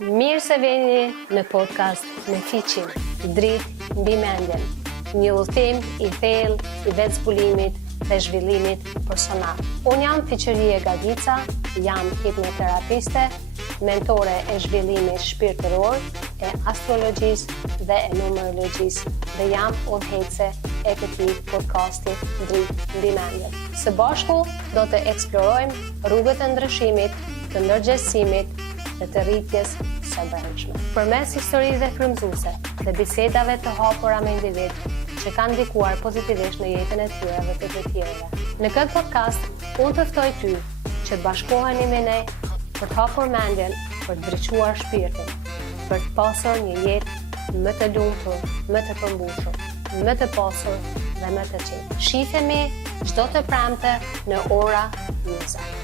Mirë se vini në podcast me Fiqin, dritë mbi mendjen. Një udhëtim i thellë i vetë zbulimit dhe zhvillimit personal. Unë jam Fiqërie Gadica, jam hipnoterapiste, mentore e zhvillimit shpirtëror, e astrologjisë dhe e numerologjisë dhe jam udhëheqëse e këtij podcasti dritë mbi mendjen. Së bashku do të eksplorojmë rrugët e ndryshimit, të ndërgjegjësimit dhe të rritjes së brendshme. Përmes historive frymëzuese dhe bisedave të hapura me individ që kanë ndikuar pozitivisht në jetën e tyre dhe të tjerëve. Në këtë podcast, unë të ftoj ty që të bashkoheni me ne për të hapur mendjen, për të ndriçuar shpirtin, për të pasur një jetë më të lumtur, më të përmbushur, më të pasur dhe më të qetë. Shihemi çdo të premte në ora 20.